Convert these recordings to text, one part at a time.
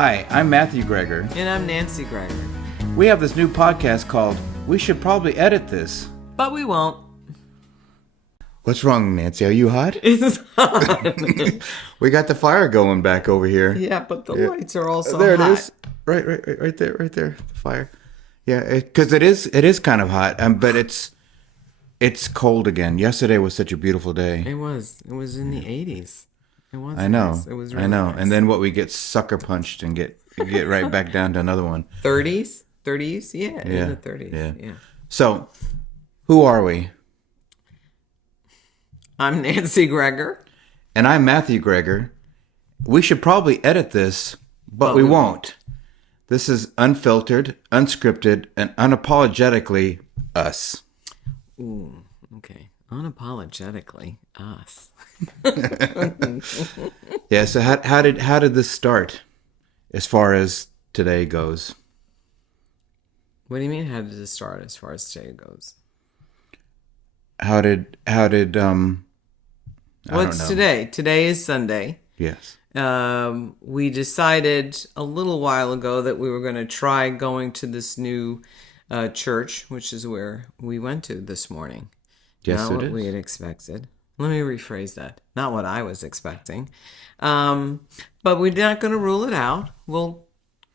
Hi, I'm Matthew Greger. And I'm Nancy Greger. We have this new podcast called We Should Probably Edit This. But we won't. What's wrong, Nancy? Are you hot? It's hot. We got the fire going back over here. Yeah, but the lights are also there hot. It is. Right there, the fire. Yeah, because it is kind of hot, but it's cold again. Yesterday was such a beautiful day. It was in the 80s. It was. I know. Nice. It was really I know. nice. And then we get sucker punched and get right back down to another one. 30s? Yeah, in the 30s. Yeah. So, who are we? I'm Nancy Greger. And I'm Matthew Greger. We should probably edit this, but we won't. This is unfiltered, unscripted, and unapologetically us. Ooh, okay. Unapologetically us. Yeah, so how did this start as far as today goes? What do you mean, how did it start as far as today goes? How did What's today? Today is Sunday. Yes. We decided a little while ago that we were going to try going to this new church, which is where we went to this morning. Yes, Not it what is. we had expected. Let me rephrase that. Not what I was expecting. But we're not going to rule it out. We'll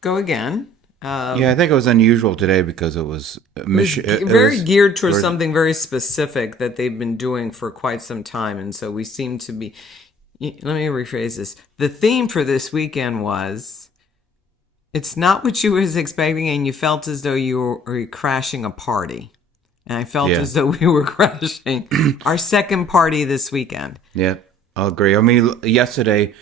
go again. Yeah, I think it was unusual today because it was Very geared towards something very specific that they've been doing for quite some time. And so we seem to be... Let me rephrase this. The theme for this weekend was, it's not what you was expecting, and you felt as though you were crashing a party. And I felt as though we were crashing our second party this weekend. Yeah, I'll agree. I mean, yesterday,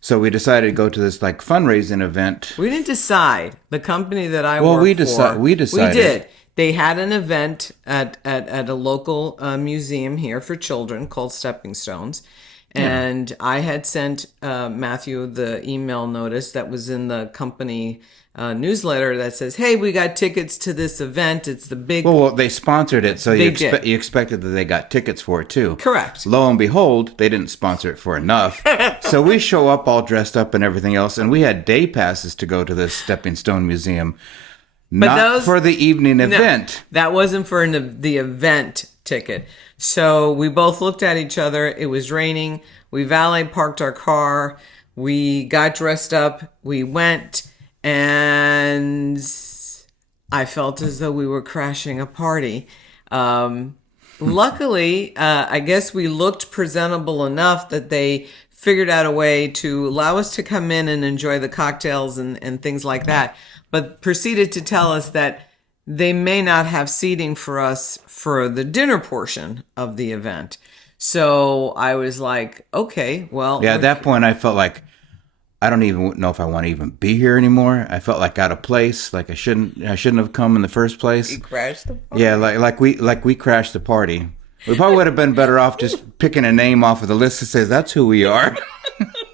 so we decided to go to this like fundraising event. We didn't decide. The company that I work we for. we decided. We did. They had an event at a local museum here for children called Stepping Stones. And I had sent Matthew the email notice that was in the company newsletter that says, hey, we got tickets to this event. It's the big... Well, they sponsored it, so you did. expected that they got tickets for it, too. Correct. Lo and behold, they didn't sponsor it for enough. So we show up all dressed up and everything else, and we had day passes to go to this Stepping Stone Museum. Not for the evening event. That wasn't for the event ticket. So we both looked at each other. It was raining. We valet parked our car. We got dressed up. We went, and I felt as though we were crashing a party. Luckily, I guess we looked presentable enough that they figured out a way to allow us to come in and enjoy the cocktails and things like that, but proceeded to tell us that they may not have seating for us for the dinner portion of the event. So I was like, okay, well. Yeah, at that point, I felt like I don't even know if I want to even be here anymore. I felt like out of place, like I shouldn't have come in the first place. You crashed the party. Yeah, like we crashed the party. We probably would have been better off just picking a name off of the list that says that's who we are.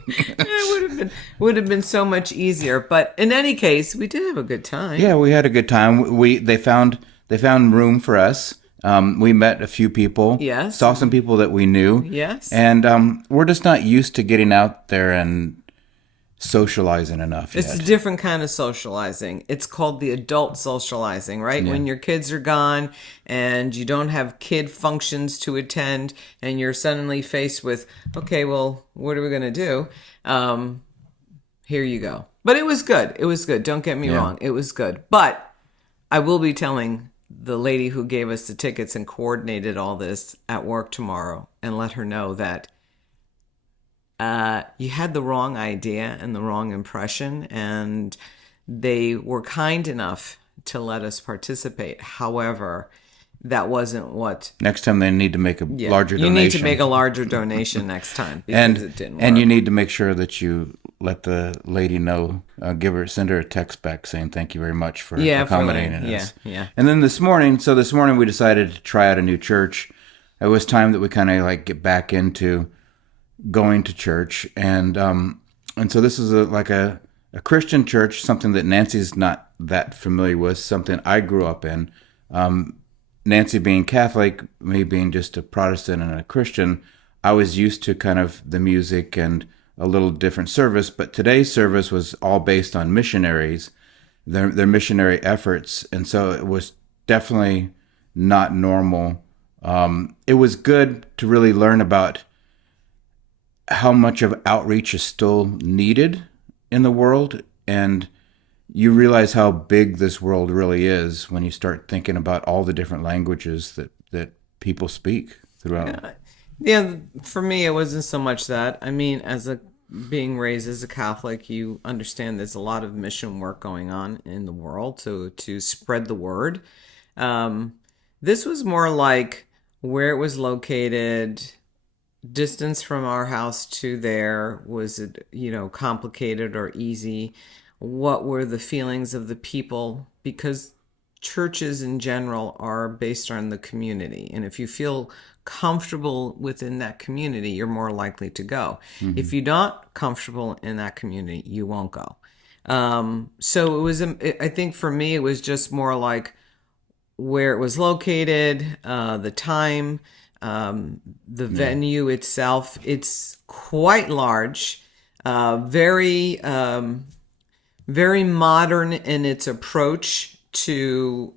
It would have been so much easier. But in any case, we did have a good time. Yeah, we had a good time. They found room for us. We met a few people. Yes. Saw some people that we knew. Yes. And we're just not used to getting out there and socializing enough yet. It's a different kind of socializing. It's called the adult socializing, right? Yeah. When your kids are gone and you don't have kid functions to attend and you're suddenly faced with, okay, well, what are we going to do? Here you go. But it was good. It was good. Don't get me wrong. It was good. But I will be telling the lady who gave us the tickets and coordinated all this at work tomorrow and let her know that you had the wrong idea and the wrong impression, and they were kind enough to let us participate. However, that wasn't what... Next time they need to make a larger donation. You need to make a larger donation next time because it didn't work. And you need to make sure that you let the lady know, send her a text back saying thank you very much for accommodating us. Yeah. And then this morning we decided to try out a new church. It was time that we kind of like get back into going to church, and so this is a Christian church, something that Nancy's not that familiar with, something I grew up in. Nancy being Catholic, me being just a Protestant and a Christian, I was used to kind of the music and a little different service. But today's service was all based on missionaries, their missionary efforts, and so it was definitely not normal. It was good to really learn about how much of outreach is still needed in the world, and you realize how big this world really is when you start thinking about all the different languages that people speak throughout. Yeah, for me, it wasn't so much that. I mean, being raised as a Catholic, you understand there's a lot of mission work going on in the world to spread the word. This was more like where it was located, distance from our house to there. Was it, complicated or easy? What were the feelings of the people? Because churches in general are based on the community. And if you feel comfortable within that community, you're more likely to go. Mm-hmm. If you're not comfortable in that community, you won't go. So I think for me, it was just more like where it was located, the time, the venue itself. It's quite large, very, very modern in its approach to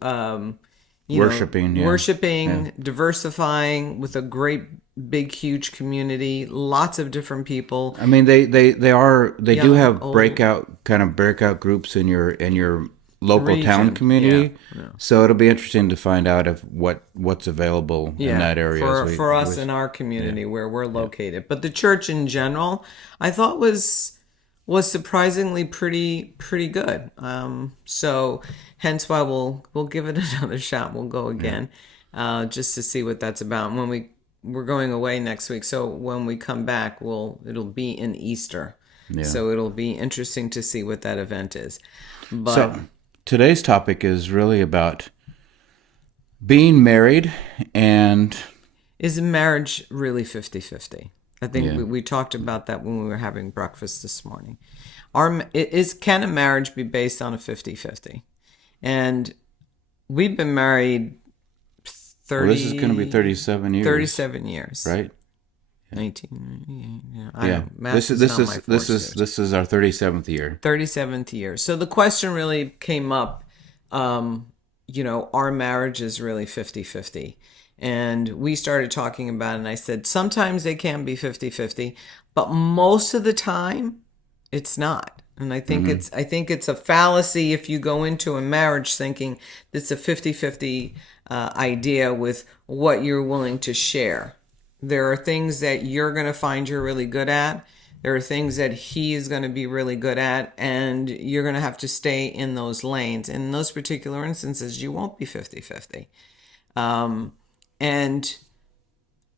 worshiping, diversifying with a great big huge community, lots of different people. I mean, they do have old. breakout groups in your local Region. town community. Yeah. So it'll be interesting to find out if what's available in that area for us in our community where we're located. But the church in general, I thought was surprisingly pretty good. So hence why we'll give it another shot. We'll go again, just to see what that's about. And we're going away next week, so when we come back, it'll be in Easter. Yeah. So it'll be interesting to see what that event is. But so today's topic is really about being married, and is marriage really 50-50? I think we talked about that when we were having breakfast this morning. Can a marriage be based on a 50-50? And we've been married 30... Well, this is going to be 37 years. 37 years. Right? 19... Yeah. This is our 37th year. 37th year. So the question really came up, our marriage is really 50-50. And we started talking about it, and I said, sometimes they can be 50-50, but most of the time, it's not. And I think it's a fallacy if you go into a marriage thinking it's a 50-50 idea with what you're willing to share. There are things that you're going to find you're really good at. There are things that he is going to be really good at, and you're going to have to stay in those lanes. In those particular instances, you won't be 50-50. And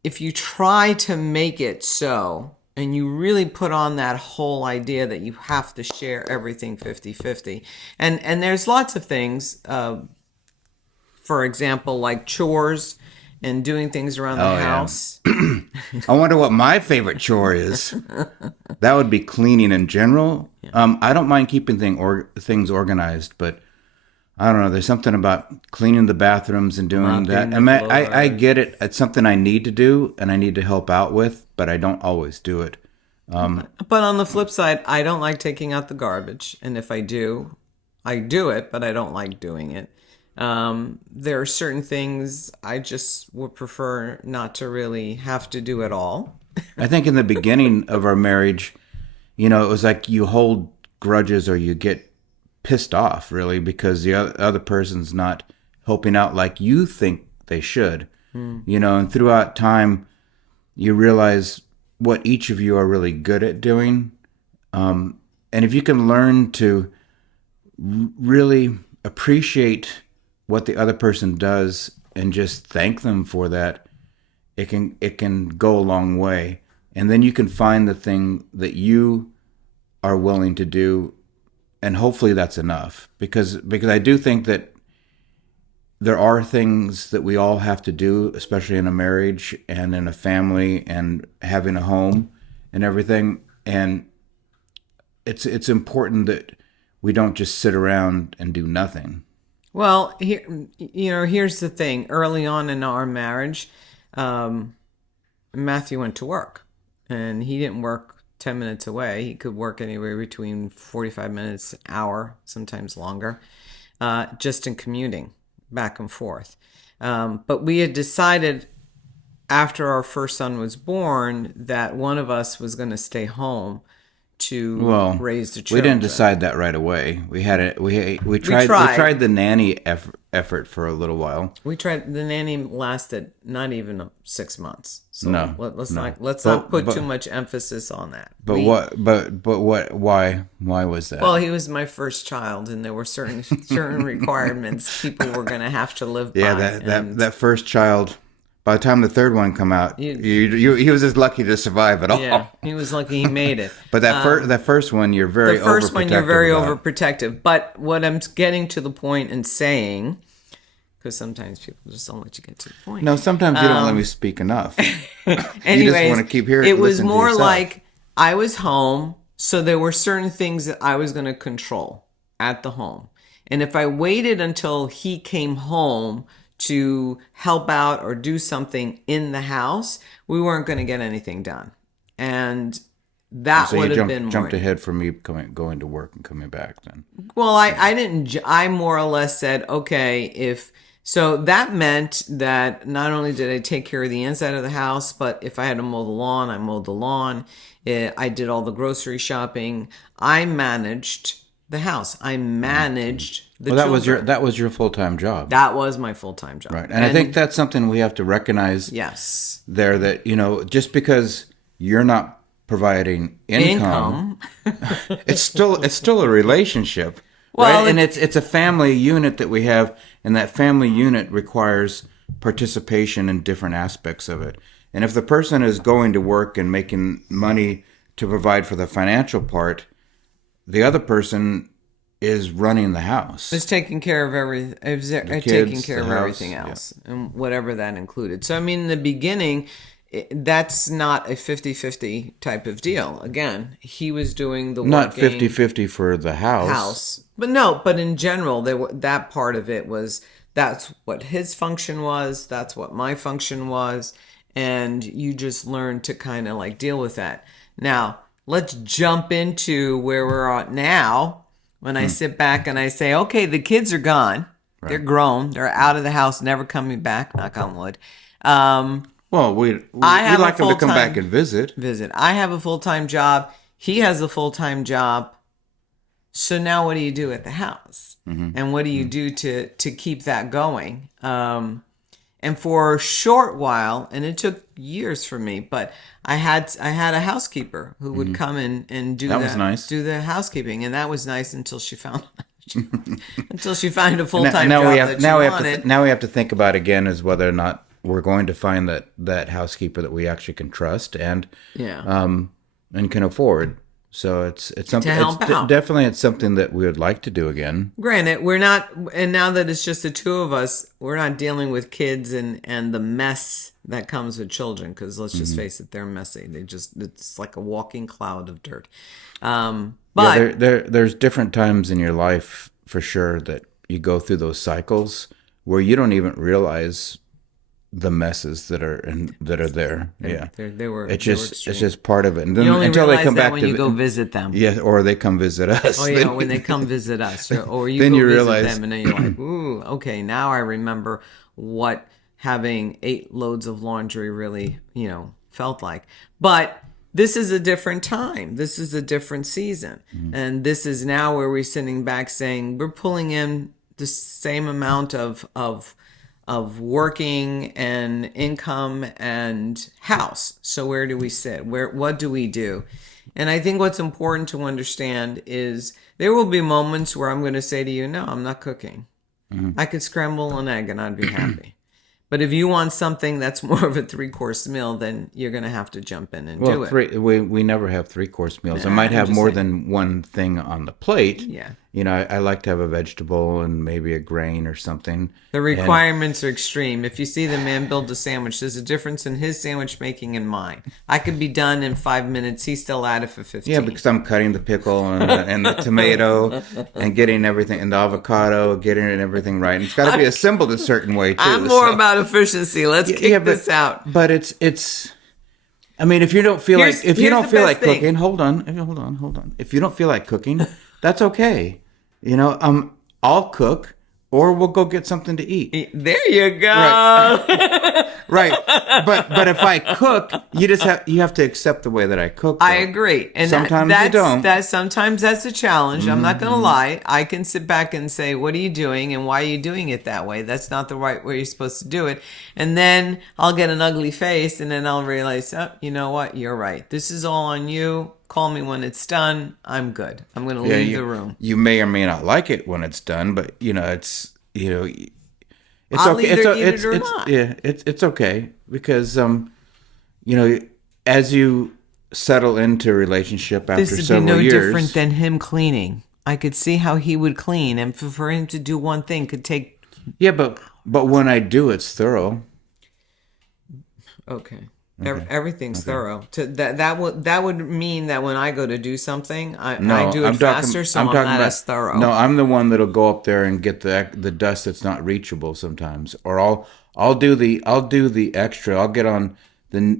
if you try to make it so, and you really put on that whole idea that you have to share everything 50-50, and there's lots of things, for example, like chores and doing things around the house. Yeah. I wonder what my favorite chore is. That would be cleaning in general. Yeah. I don't mind keeping things organized, but I don't know. There's something about cleaning the bathrooms and doing that. I get it. It's something I need to do and I need to help out with, but I don't always do it. But on the flip side, I don't like taking out the garbage. And if I do it, but I don't like doing it. There are certain things I just would prefer not to really have to do at all. I think in the beginning of our marriage, it was like you hold grudges or you get pissed off, really, because the other person's not helping out like you think they should. And throughout time, you realize what each of you are really good at doing. And if you can learn to really appreciate what the other person does and just thank them for that, it can go a long way. And then you can find the thing that you are willing to do, and hopefully that's enough. Because I do think that there are things that we all have to do, especially in a marriage and in a family and having a home and everything. And it's important that we don't just sit around and do nothing. Well, here's the thing. Early on in our marriage, Matthew went to work, and he didn't work 10 minutes away. He could work anywhere between 45 minutes, an hour, sometimes longer, just in commuting back and forth. But we had decided after our first son was born that one of us was going to stay home to raise the children. We didn't decide that right away. We had it. We tried the nanny effort for a little while. We tried the nanny lasted not even 6 months. So no, let's not put too much emphasis on that. But why was that? Well, he was my first child, and there were certain requirements people were going to have to live by. Yeah, that first child. By the time the third one come out, he was just lucky to survive at all. Yeah, he was lucky he made it. But that first one, you're very overprotective. But what I'm getting to the point and saying, because sometimes people just don't let you get to the point. No, sometimes you don't let me speak enough. Anyways, you just want to keep hearing. It was more like I was home, so there were certain things that I was going to control at the home, and if I waited until he came home to help out or do something in the house, we weren't going to get anything done. And that would have been jumped ahead for me going to work and coming back then. Well, I didn't. I more or less said, okay, so that meant that not only did I take care of the inside of the house, but if I had to mow the lawn, I mowed the lawn. I did all the grocery shopping. I managed the house. I managed the children. That was your full-time job. That was my full-time job. Right. And I think that's something we have to recognize. Yes. There that, just because you're not providing income. it's still a relationship. Well, right? And it's a family unit that we have, and that family unit requires participation in different aspects of it. And if the person is going to work and making money to provide for the financial part, the other person is running the house. Is taking care of everything else, and whatever that included. So, I mean, in the beginning, that's not a 50-50 type of deal. Again, he was doing the not working. 50-50 for the house. But in general, that part of it was, that's what his function was, that's what my function was, and you just learn to kind of like deal with that. Now, let's jump into where we're at now. When I sit back and I say, okay, the kids are gone. Right. They're grown. They're out of the house, never coming back, knock on wood. Well, we like them to come back and visit. I have a full-time job. He has a full-time job. So now what do you do at the house? Mm-hmm. And what do you do to keep that going? And for a short while, and it took years for me, but I had a housekeeper who would come in and do was nice. Do the housekeeping, and that was nice until she found a full-time now job now we have to think about again is whether or not we're going to find that housekeeper that we actually can trust and can afford. So it's something. It's something that we would like to do again. Granted, we're not, and now that it's just the two of us, we're not dealing with kids and the mess that comes with children. Because let's just face it, they're messy. It's like a walking cloud of dirt. But there's different times in your life for sure that you go through those cycles where you don't even realize the messes that are there. It's just part of it. And then you only until realize they come that back when you go visit them. Yeah, or they come visit us. Oh yeah, when they come visit us, or you then go you visit realize them, and then you're like, ooh, okay, now I remember what having 8 loads of laundry really, felt like. But this is a different time. This is a different season, and this is now where we're sitting back saying we're pulling in the same amount of working and income and house. So where do we sit? What do we do? And I think what's important to understand is there will be moments where I'm going to say to you, no, I'm not cooking. I could scramble an egg and I'd be happy. But if you want something that's more of a 3-course meal, then you're going to have to jump in and do it. We never have 3-course meals. I might have more than one thing on the plate. Yeah. I like to have a vegetable and maybe a grain or something. The requirements are extreme. If you see the man build a sandwich, there's a difference in his sandwich making and mine. I could be done in 5 minutes. He's still at it for 15. Yeah, because I'm cutting the pickle and the tomato and getting everything, and the avocado, getting everything right. And it's got to be assembled a certain way, too. I'm more about efficiency. Let's kick this out. But it's I mean, if you don't feel Here's- like if you here's don't the feel best like thing. cooking, hold on. If you don't feel like cooking, that's okay. You know, I'll cook, or we'll go get something to eat. There you go. Right. Right. But if I cook, you have to accept the way that I cook. I though. agree, and Sometimes that's, you don't. sometimes that's a challenge. I'm not going to lie. I can sit back and say, "What are you doing, and why are you doing it that way? That's not the right way you're supposed to do it." And then I'll get an ugly face, and then I'll realize, oh, you know what? You're right. This is all on you. Call me when it's done. I'm good. I'm going to leave the room. You may or may not like it when it's done, but it's it's I'll okay. either eat it or not. Yeah, it's okay because as you settle into a relationship after This would be several no years, different than him cleaning. I could see how he would clean, and for him to do one thing could take. yeah, but when I do, it's thorough. Okay. Everything's thorough. That would mean that when I go to do something, I do it faster, so I'm not as thorough. No, I'm the one that'll go up there and get the dust that's not reachable sometimes, or I'll do the extra. I'll get on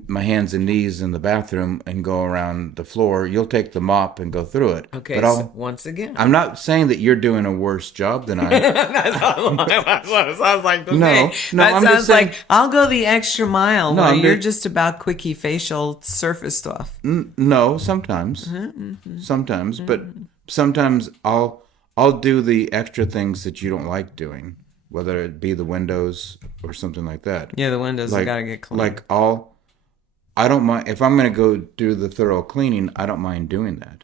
my hands and knees in the bathroom and go around the floor. You'll take the mop and go through it. Okay, but so once again, I'm not saying that you're doing a worse job than I am. that's what it sounds like to No, me. no, That I'm sounds just saying- like I'll go the extra mile. No, while I'm you're just- just about quickie facial surface stuff. No, sometimes, sometimes, but sometimes I'll do the extra things that you don't like doing, whether it be the windows or something like that. Yeah, the windows Like, gotta get clean. like I don't mind if I'm going to go do the thorough cleaning. I don't mind doing that.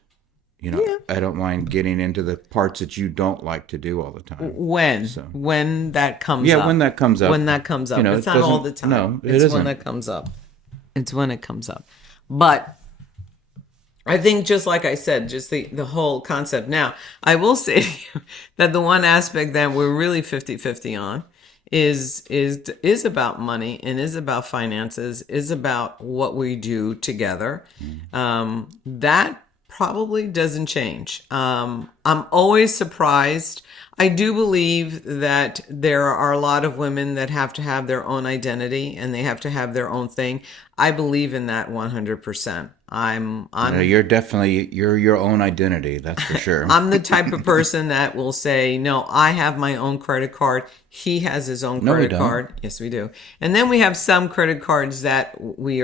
I don't mind getting into the parts that you don't like to do all the time. When that comes Yeah, up. when that comes up. When that comes up. It's it not all doesn't- the time. No, it it's isn't. when that comes up. It's when it comes up. But I think just like I said, just the whole concept. Now, I will say to you that the one aspect that we're really 50-50 on is about money and is about finances, is about what we do together. That probably doesn't change. I'm always surprised. I do believe that there are a lot of women that have to have their own identity and they have to have their own thing. I believe in that 100%. You're your own identity. That's for sure. I'm the type of person that will say, no, I have my own credit card. He has his own No, we credit don't. card. Yes, we do. And then we have some credit cards that we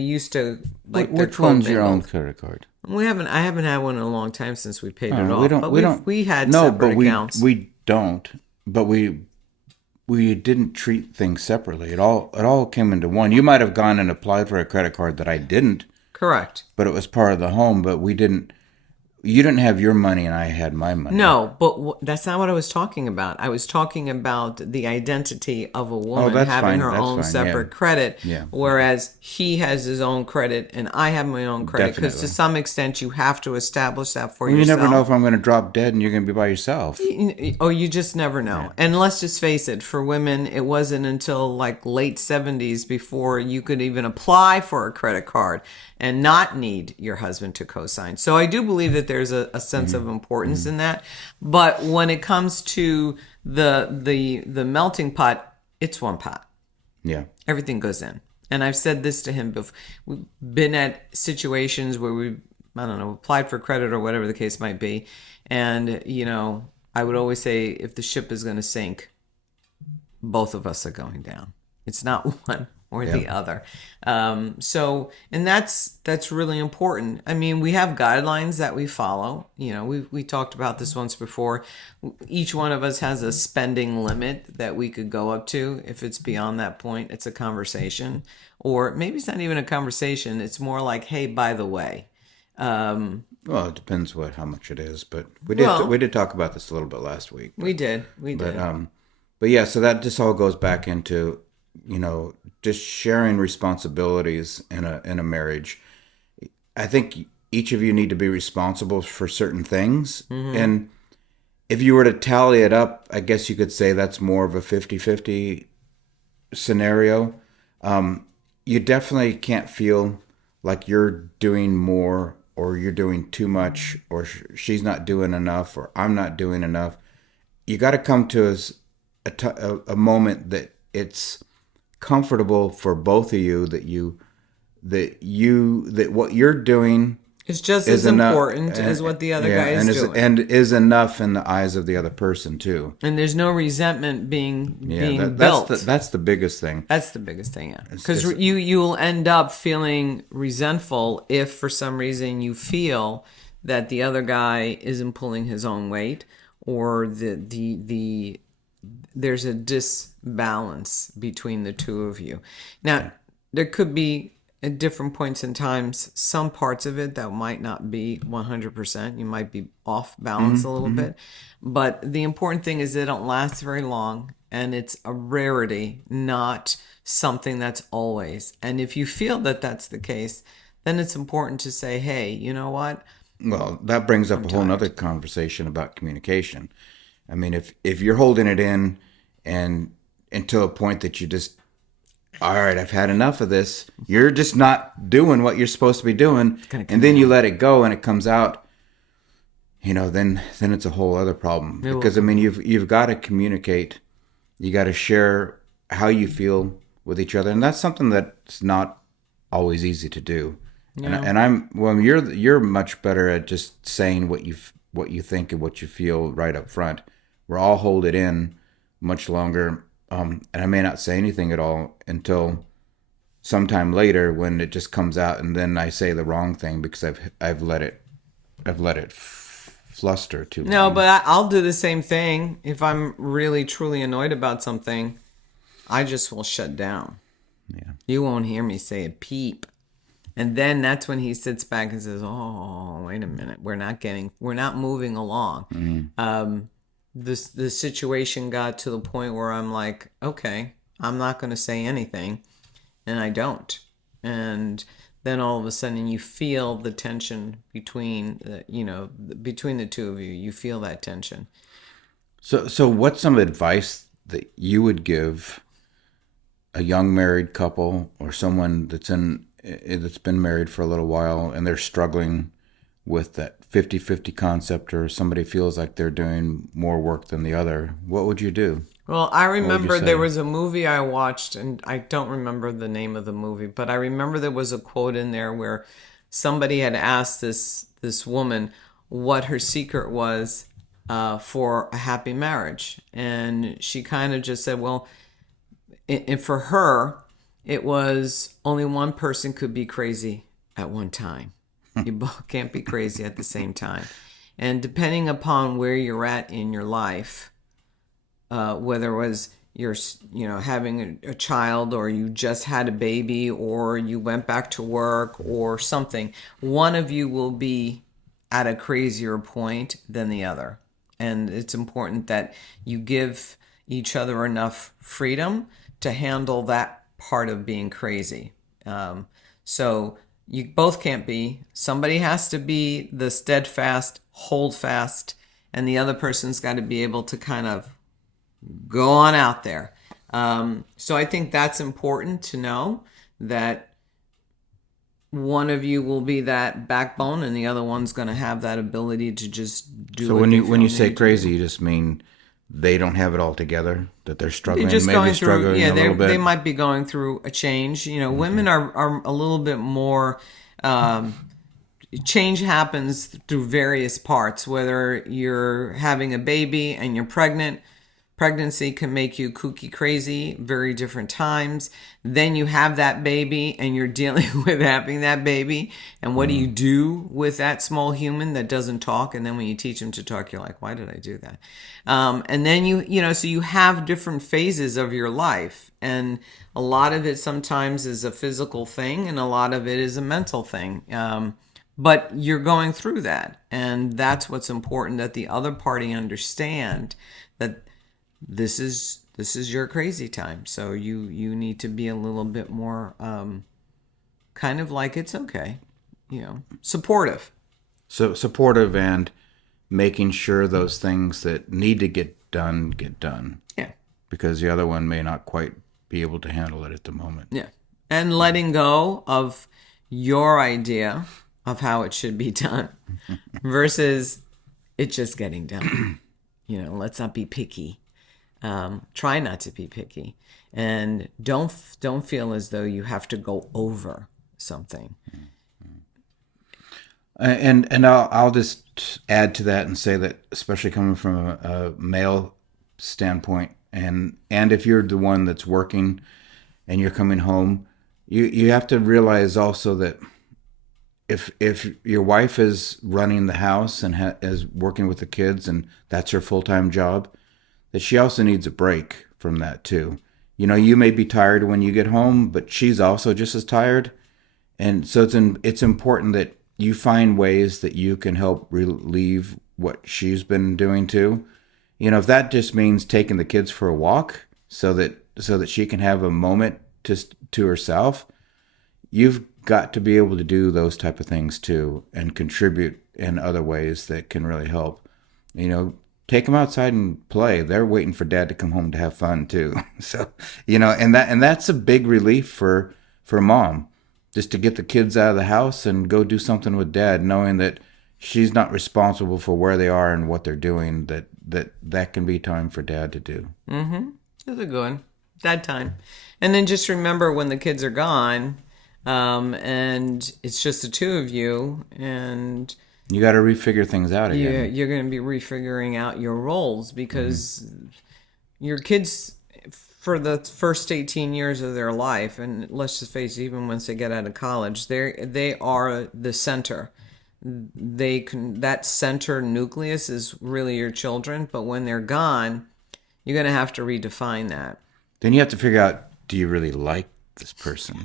used to like. they're Which one's your own commingled. credit card? I haven't had one in a long time since we paid it off. We don't. But We don't. we had no, separate but accounts. we don't. But we didn't treat things separately. It all came into one. You might have gone and applied for a credit card that I didn't, Correct. but it was part of the home. But we didn't. You didn't have your money, and I had my money. No, but that's not what I was talking about. I was talking about the identity of a woman that's having fine. her That's own fine, separate yeah. credit, Yeah. whereas he has his own credit and I have my own credit. Because to Definitely. some extent, you have to establish that for You yourself. never know if I'm going to drop dead and you're going to be by yourself. Oh, you just never know. And let's just face it, for women, it wasn't until like late 70s before you could even apply for a credit card and not need your husband to co-sign. So I do believe that there's a sense of importance in that. But when it comes to the melting pot, it's one pot. Yeah. Everything goes in. And I've said this to him before. We've been at situations where we've, I don't know, applied for credit or whatever the case might be. And, I would always say if the ship is going to sink, both of us are going down. It's not one or the other. And that's really important. I mean, we have guidelines that we follow. We talked about this once before. Each one of us has a spending limit that we could go up to. If it's beyond that point, it's a conversation. Or maybe it's not even a conversation. It's more like, hey, by the way. Well, it depends how much it is, but we did talk about this a little bit last week. We did. But yeah, so that just all goes back into, just sharing responsibilities in a marriage. I think each of you need to be responsible for certain things. Mm-hmm. And if you were to tally it up, I guess you could say that's more of a 50-50 scenario. You definitely can't feel like you're doing more or you're doing too much or she's not doing enough or I'm not doing enough. You got to come to a moment that it's comfortable for both of you, that what you're doing It's just is as enough, important as what the other guy is doing. and is enough in the eyes of the other person too. And there's no resentment being That's built. that's the biggest thing. That's the biggest thing, yeah. Because you'll end up feeling resentful if for some reason you feel that the other guy isn't pulling his own weight, or there's a disbalance between the two of you. Now, there could be at different points in times some parts of it that might not be 100%. You might be off balance a little bit. But the important thing is they don't last very long, and it's a rarity, not something that's always. And if you feel that that's the case, then it's important to say, hey, you know what? Well, that brings up a whole other conversation about communication. I mean, if you're holding it in and until a point that you just, all right, I've had enough of this. You're just not doing what you're supposed to be doing, and then you let it go, and it comes out. Then it's a whole other problem. Because I mean, you've got to communicate. You got to share how you feel with each other, and that's something that's not always easy to do. Yeah. And you're much better at just saying what you think and what you feel right up front. We're all hold it in much longer. And I may not say anything at all until sometime later when it just comes out, and then I say the wrong thing because I've let it fluster too long. No, but I'll do the same thing if I'm really truly annoyed about something. I just will shut down. Yeah, you won't hear me say a peep, and then that's when he sits back and says, "Oh, wait a minute, we're not moving along." Mm-hmm. The situation got to the point where I'm like, okay, I'm not going to say anything, and I don't. And then all of a sudden you feel the tension between the two of you. You feel that tension. So what's some advice that you would give a young married couple or someone that's been married for a little while and they're struggling with that 50-50 concept, or somebody feels like they're doing more work than the other? What would you do? Well, I remember there was a movie I watched, and I don't remember the name of the movie, but I remember there was a quote in there where somebody had asked this woman what her secret was for a happy marriage. And she kind of just said, well, for her, it was only one person could be crazy at one time. You both can't be crazy at the same time. And depending upon where you're at in your life, whether it was you're having a child, or you just had a baby, or you went back to work or something, one of you will be at a crazier point than the other. And it's important that you give each other enough freedom to handle that part of being crazy. So you both can't be. Somebody has to be the steadfast, hold fast, and the other person's got to be able to kind of go on out there. So I think that's important to know, that one of you will be that backbone and the other one's going to have that ability to just do. So when you say crazy, you just mean they don't have it all together, that they're struggling, just maybe going struggling through, a little bit. They might be going through a change. Women are a little bit more. Change happens through various parts. Whether you're having a baby and you're pregnant, pregnancy can make you kooky crazy, very different times. Then you have that baby and you're dealing with having that baby. And what do you do with that small human that doesn't talk? And then when you teach them to talk, you're like, why did I do that? And then so you have different phases of your life. And a lot of it sometimes is a physical thing, and a lot of it is a mental thing. But you're going through that. And that's what's important, that the other party understand that this is your crazy time. So you need to be a little bit more kind of like, it's okay, supportive. So supportive, and making sure those things that need to get done get done. Yeah. Because the other one may not quite be able to handle it at the moment. Yeah. And letting go of your idea of how it should be done versus it just getting done. Let's not be picky. Try not to be picky, and don't feel as though you have to go over something. And I'll just add to that and say that, especially coming from a male standpoint, and if you're the one that's working and you're coming home, you have to realize also that if your wife is running the house and is working with the kids and that's her full-time job, that she also needs a break from that too. You know, you may be tired when you get home, but she's also just as tired. And so it's important that you find ways that you can help relieve what she's been doing too. You know, if that just means taking the kids for a walk so that she can have a moment to herself, you've got to be able to do those type of things too and contribute in other ways that can really help. You know, take them outside and play. They're waiting for dad to come home to have fun too. So, you know, and that's a big relief for mom, just to get the kids out of the house and go do something with dad, knowing that she's not responsible for where they are and what they're doing, that can be time for dad to do. Mm-hmm. That's a good one. Dad time. And then just remember when the kids are gone, and it's just the two of you, and you got to refigure things out again. You're going to be refiguring out your roles because your kids, for the first 18 years of their life, and let's just face it, even once they get out of college, they are the center. That center nucleus is really your children, but when they're gone, you're going to have to redefine that. Then you have to figure out, do you really like this person?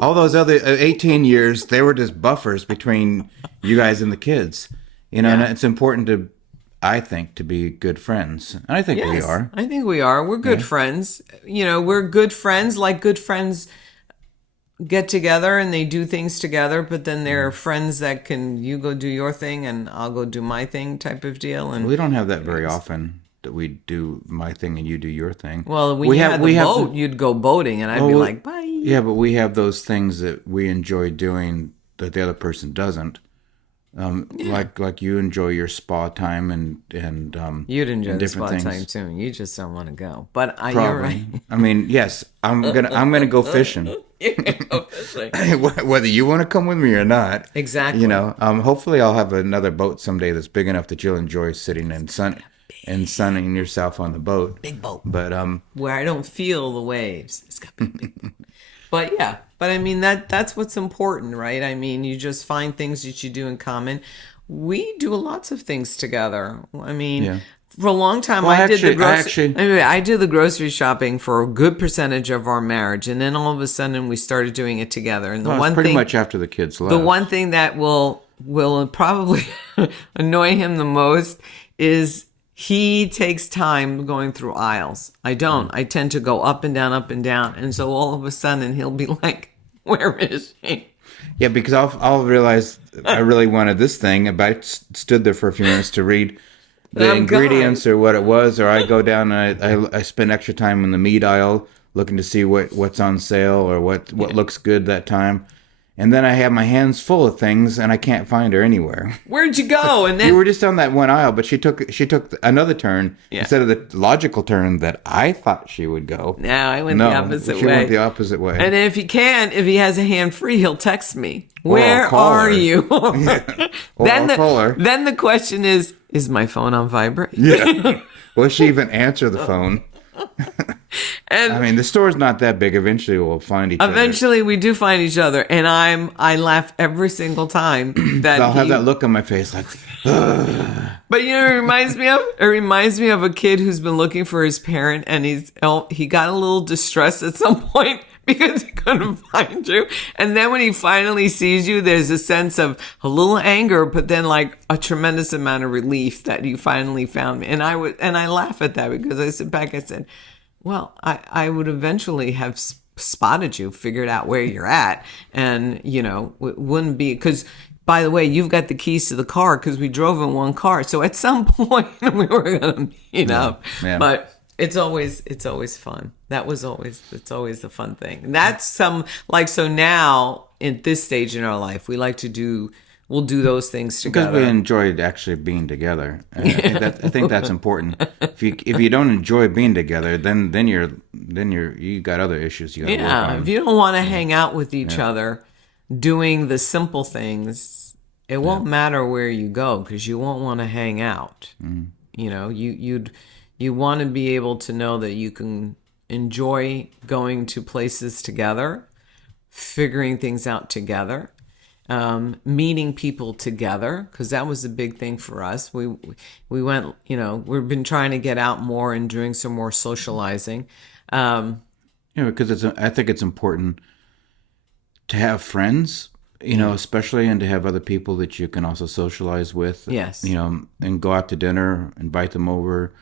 All those other 18 years, they were just buffers between you guys and the kids. You know, and it's important to, I think, to be good friends. And I think we are. I think we are. We're good friends. You know, we're good friends, like good friends get together and they do things together, but then they're friends that you go do your thing and I'll go do my thing type of deal. And we don't have that very often, that we do my thing and you do your thing. Well, when you had the boat, you'd go boating and I'd be like, bye. Yeah, but we have those things that we enjoy doing that the other person doesn't. Like you enjoy your spa time and you'd enjoy the spa things. time too. You just don't want to go. But Probably. You're right. I mean, yes, I'm gonna go fishing. Whether you want to come with me or not. Exactly. You know, hopefully I'll have another boat someday that's big enough that you'll enjoy sitting and sunning yourself on the boat. Big boat. But where I don't feel the waves. It's got to be a big boat. But yeah, I mean that's what's important, right? I mean, you just find things that you do in common. We do lots of things together. I mean, for a long time, I did the grocery shopping for a good percentage of our marriage, and then all of a sudden we started doing it together. And pretty much after the kids left. The one thing that will probably annoy him the most is he takes time going through aisles. I don't. I tend to go up and down, up and down. And so all of a sudden he'll be like, where is she? Yeah, because I'll realize I really wanted this thing, but I stood there for a few minutes to read the ingredients or what it was, or I go down and I spend extra time in the meat aisle looking to see what's on sale or what looks good that time. And then I have my hands full of things, and I can't find her anywhere. Where'd you go? And then we were just on that one aisle, but she took another turn instead of the logical turn that I thought she would go. No, I went the opposite way. She went the opposite way. And if he has a hand free, he'll text me. Where are you? Then the question is my phone on vibrate? Yeah. Will she even answer the phone? And I mean, the store's not that big. Eventually, we'll find each other. Eventually, we do find each other, and I laugh every single time that I'll have that look on my face, like. But you know, it reminds me of a kid who's been looking for his parent, and he got a little distressed at some point because he couldn't find you. And then when he finally sees you, there's a sense of a little anger, but then like a tremendous amount of relief that you finally found me. And I laugh at that because I sit back and said, well, I would eventually have spotted you, figured out where you're at. And, you know, it wouldn't be because, by the way, you've got the keys to the car because we drove in one car. So at some point we were going to meet up. Yeah. But it's always fun. It's always the fun thing. And that's so now in this stage in our life, we like to do we'll do those things Because together. we enjoyed actually being together. I think that's important. If you don't enjoy being together, then you got other issues you got to work Yeah, if on. you don't want to hang out with each other doing the simple things, it won't matter where you go because you won't want to hang out. You know, you want to be able to know that you can enjoy going to places together, figuring things out together, meeting people together, because that was a big thing for us. We went, you know, we've been trying to get out more and doing some more socializing. Because I think it's important to have friends, especially, and to have other people that you can also socialize with. Yes. And go out to dinner, invite them over,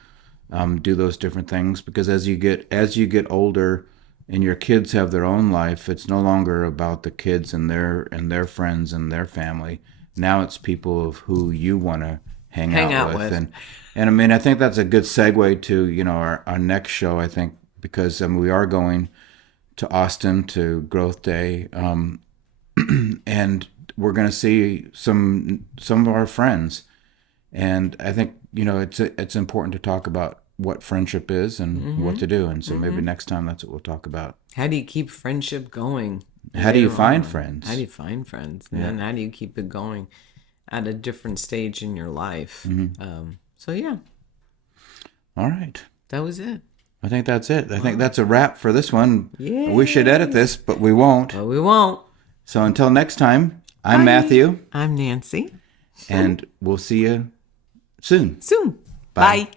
do those different things. Because as you get older, and your kids have their own life, it's no longer about the kids and their friends and their family. Now it's people of who you want to hang out with. And I mean, I think that's a good segue to our next show. I think because we are going to Austin to Growth Day, and we're going to see some of our friends. And I think it's important to talk about what friendship is and what to do. And so maybe next time that's what we'll talk about. How do you keep friendship going? How do you find friends? How do you find friends? And then how do you keep it going at a different stage in your life? So yeah. All right. That was it. I think that's it. I think that's a wrap for this one. Yay. We should edit this, but we won't. But we won't. So until next time, I'm Matthew. I'm Nancy. And we'll see you soon. Soon. Bye. Bye.